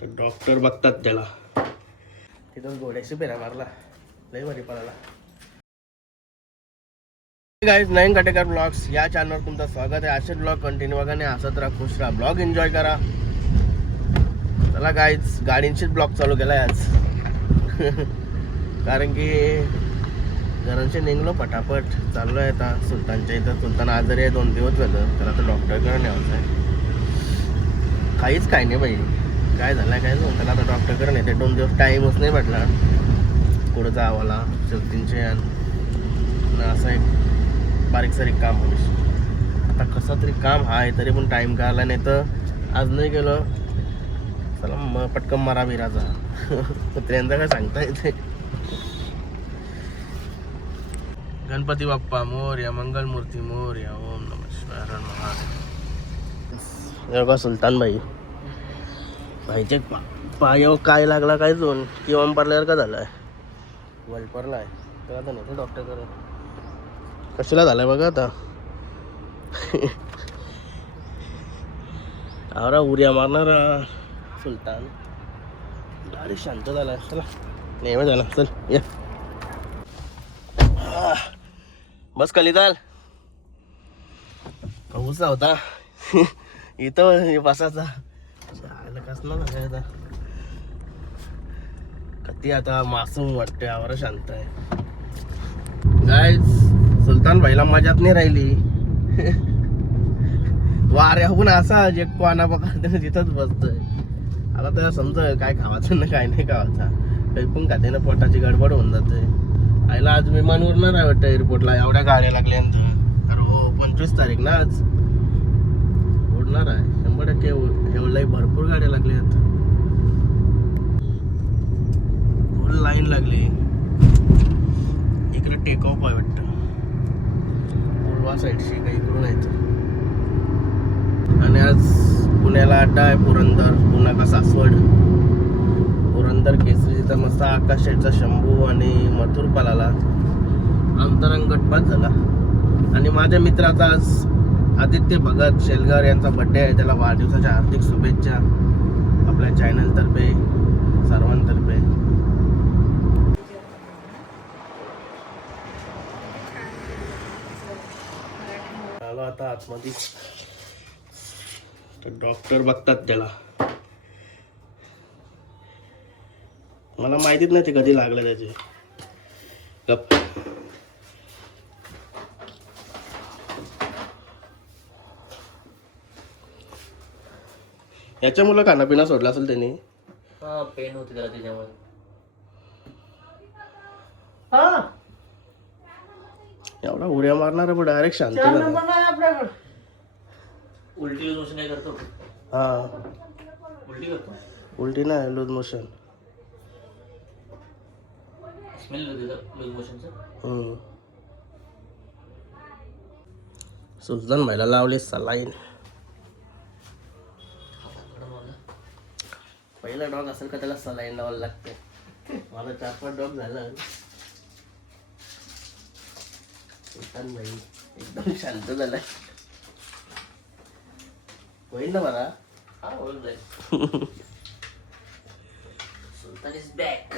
तर डॉक्टर बघतात त्याला. तिथून घोड्याशी फेरा मारला, लय भारी पळाला. गाईज, नवीन काटेकर ब्लॉग्स या चॅनलवर तुमचं स्वागत आहे. असे ब्लॉग कंटिन्यू बघा आणि हसत राहा, खुश राहा, ब्लॉग एन्जॉय करा. चला गाईज, गाडींचीच ब्लॉग चालू केलाय आज. कारण की घरांचे निघलो पटापट चाललो आहे आता सुलतानच्या इथं. सुलतान आजारी आहे, 2 दिवस झालं, त्याला आता डॉक्टरकडे न्यायचं आहे. काहीच काय नाही बाई, काय झालं काय नाही, त्याला आता डॉक्टरकडे नेते. 2 दिवस टाईमच नाही भेटला पुढं जावाला सुलतीनचे. आणि असं एक बारीक सारीक काम होईल आता. कसं तरी काम आहे तरी पण टाईम काढला, नाही तर आज नाही गेलो चला मग पटकन मारा बिराचा. कुत्र्यांचा काय सांगता येते. गणपती बाप्पा मोरया, मंगलमूर्ती मोरया, ओम नमः शिवाय, हर महादेव. बघा सुलतान भाईचे पायावर काय लागला काय दोन किंवा पडल्यावर का झालाय, वलपरला आहे. तर आता नाही डॉक्टरकडे कशाला झालाय बघा आता. आवरा उर्या मारणार सुलतान. गाडी शांत झालाय. चला नेहमी झाला, चल या बस खाली चाल. पाऊस होता इथं बसाचा कसला झालाय आता. कधी आता मासूम वाटते, आवरा शांत आहे. गाईज, सुलतान भाईला मजात नाही राहिली. वाऱ्याहून असा जे पाना बघा तिथंच बसतोय. आता त्याला समजा काय खावायचं ना काय नाही खावायचा, काही पण खाते ना पोटाची गडबड होऊन जाते. आईला आज विमान उडणार आहे वाटतं एअरपोर्टला, एवढ्या गाड्या लागल्यानंतर. अरे हो, 25 तारीख ना आज, उडणार आहे 100%. एवढ्या भरपूर गाड्या लागल्यात, फुल लाईन लागली. इकडे टेक ऑफ आहे वाटतं, पूर्वा साईडशी काही इकडून यायचं. आणि आज पुण्याला अड्डा आहे पुरंदर, पुन्हा का सासवड. पुरंदर केसरीचा मस्त आकाश शेठचा शंभू आणि मथुर पलाला अंतरंग गटपात झाला. आणि माझ्या मित्राचा आज आदित्य भगत शेलगार यांचा बड्डे आहे. त्याला वाढदिवसाच्या हार्दिक शुभेच्छा आपल्या चॅनलतर्फे सर्वांतर्फे. आलो आता आतमध्ये, तर डॉक्टर बघतात त्याला. मला माहितीच नाही ते कधी लागलं त्याचे. गप याच्यामुळे खानापिना सोडला असेल त्यांनी. हा, पेन होती त्याला त्याच्यामुळे. एवढा उड्या मारणार पण डायरेक्ट शांत झाला. उलटी लूज मोशन काय करतो? हा, उलटी करतो, उलटी नाही, लूज मोशन. स्मेल लूज मोशनचं. सुलतान भाईला लावले सलाईन. पहिला डॉग असेल का त्याला सलाईन लावायला लागते. मला 4-5 डॉग झालं. सुलतान भाई एकदम शांत झालाय. होईल ना मला. हा, होऊन जाईल. सुलतान इज बॅक.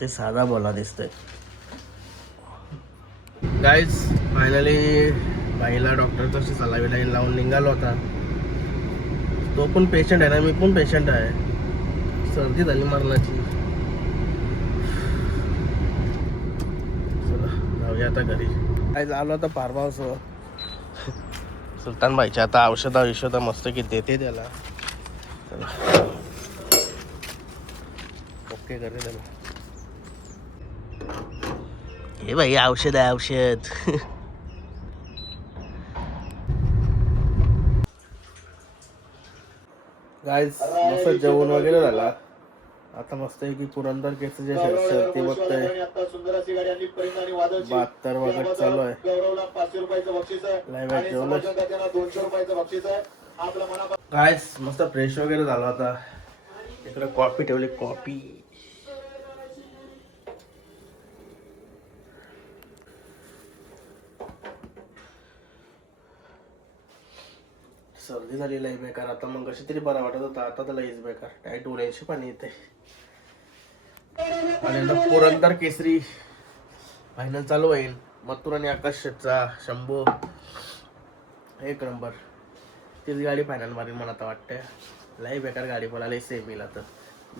ते साधा बोला दिसतंय. गाईज, फायनली बाईला डॉक्टरचा सलावी लाईन लावून निघालो होता. तो पण पेशंट आहे ना, मी पण पेशंट आहे. सर्दी झाली मरणाची. चला जाऊया आता घरी. काय आलो आता फार्म हाऊस. सुलतान भाईच्या आता औषधा मस्त की देते त्याला. चला ओके करते त्याला. हे भाई औषध आहे, औषध. गाईज, मस्त जेवण वगैरे झाला. आता मस्त आहे की पुरंदर केसरीच्या शर्ती बघतोय. 72 वगैरे चालू आहे. गाईज, मस्त फ्रेश वगैरे झाला आता. इकडे कॉफी ठेवली, कॉफी. सर्दी झालेली आहे बेकार. आता मग कशी तरी बरा वाटत होता, आता तर लईच बेकार. काय डोळ्याशी पाणी येते. आणि आता पुरंदर केसरी फायनल चालू होईल. मथुर आणि आकाश शेटचा शंभू एक नंबर. तीच गाडी फायनल मारेल मला आता वाटतंय. लई बेकार गाडी पळाली सेमीला, तर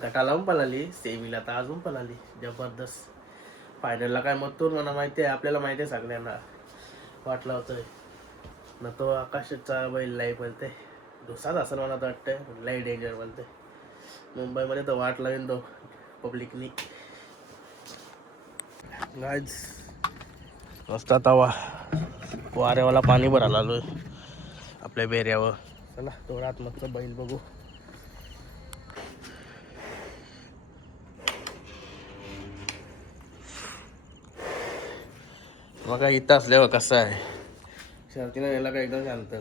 गटाला पण पळाली, सेमीला तर अजून पळाली जबरदस्त. फायनलला काय मथुर मला माहिती आहे, आपल्याला माहिती आहे सगळ्यांना. वाटलं होतं न तो आकाशचा बैल लाई बोलते दुसराच असेल मला तर वाटतंय. लई डेंजर बोलते. मुंबईमध्ये तर वाट लावेन तो पब्लिकनी. गाईज मस्त आता वाऱ्यावाला पाणी भरायला आलोय आपल्या बेऱ्यावर. चला थोडा आतमधचा बैल बघू. मग इथं असल्यावर कसं आहे, शर्तीनं यायला काय एकदम शांत.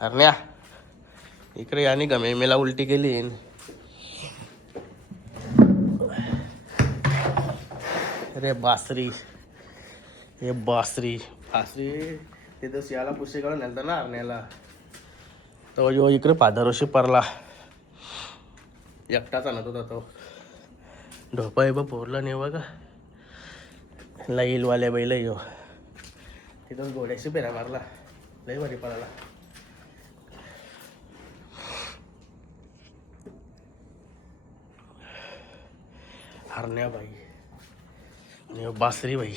अरण्या इकडे आणि का मेला उलटी केली. अरे बासरी, हे बासरी बासरी तिथं शियाला पुशी काढून नेलतं ना अरण्याला. तो यो इकडे पादरोशी परला एकटाच आणत होता तो. ढोपा बा पोरला नाही बघा, लईलवाल्या बैल यो. तिथून घोड्याशी पेरा मारला, लई भारी पळाला. हरण्या बाई आणि बासरी बाई.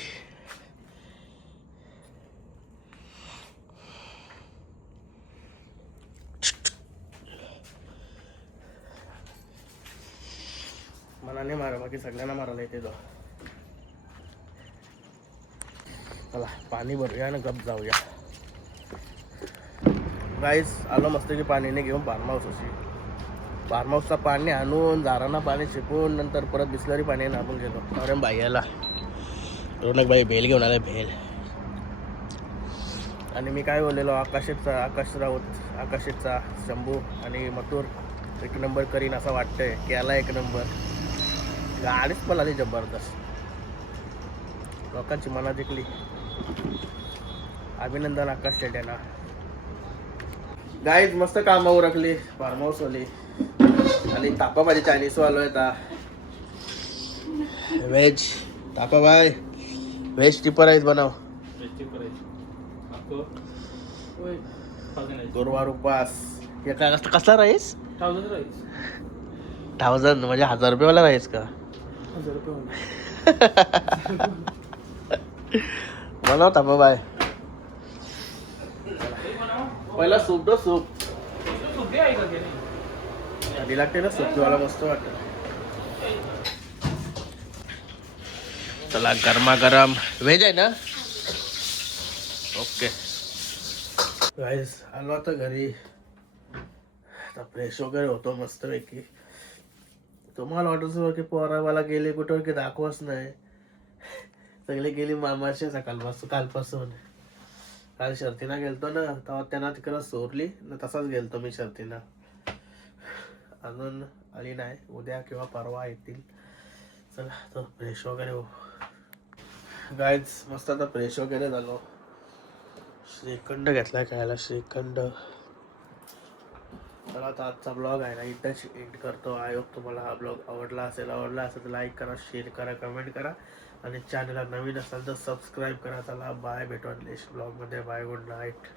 मला नाही मारा, बाकी सगळ्यांना मारायला येते तो. चला पाणी भरूया आणि गप जाऊया. गाईस आलो मस्त की पाणीने घेऊन फार्म हाऊसची. फार्म हाऊसचा पाणी आणून झाडांना पाणी शिकवून नंतर परत बिस्लरी पाणी आपण गेलो. अरे बाईला रोनक बाई भेल घेऊन आला, भेल. आणि मी काय बोललेलो, आकाश राऊत आकाशचा शंभू आणि मथुर एक नंबर करीन असं वाटतंय. केला एक नंबर. गाडीच पण आली जबरदस्त, लोकांची मना जिंकली. अभिनंदन आकाश शेट यांना. गाईज मस्त कामावर रखली फार्म हाऊस वाली. आणि तापा भाजी चायनीज वालो आहे. व्हेज तापा भाई, व्हेज टिपर राईस बनाव. गुरुवार उपास. हे काय कसला राईस? 1000 म्हणजे 1000 रुपयेवाला राईस का? 1000 रुपये बनव तापा बाय. पहिला सूप दो, सूप आधी लागते ना सूपवाला, मस्त वाटत. चला गरमागरम व्हेज आहे ना. ओके गाईज आलो आता घरी. आता फ्रेश वगैरे होतो मस्तपैकी. तुम्हाला वाटत की पोरावाला गेले कुठं की दाखवच नाही. सगळे गेली मामाशी कालपासून. काल शर्तीला गेलतो ना, तेव्हा त्यांना तिकडं सोडली ना, तसाच गेलतो मी शर्तीला. अजून आली नाही, उद्या किंवा परवा येतील. चला तर फ्रेश वगैरे हो. गाईज मस्त आता फ्रेश वगैरे झालो. श्रीखंड घेतलाय खायला, श्रीखंड. चला आता आजचा ब्लॉग आहे ना इथंच एंड करतो. आय होप तुम्हाला हा ब्लॉग आवडला असेल तर लाईक करा, शेअर करा, कमेंट करा. आणि चॅनलला नवीन असाल तर सबस्क्राईब करा. चला बाय, भेटू नेक्स्ट ब्लॉगमध्ये. Bye, good night.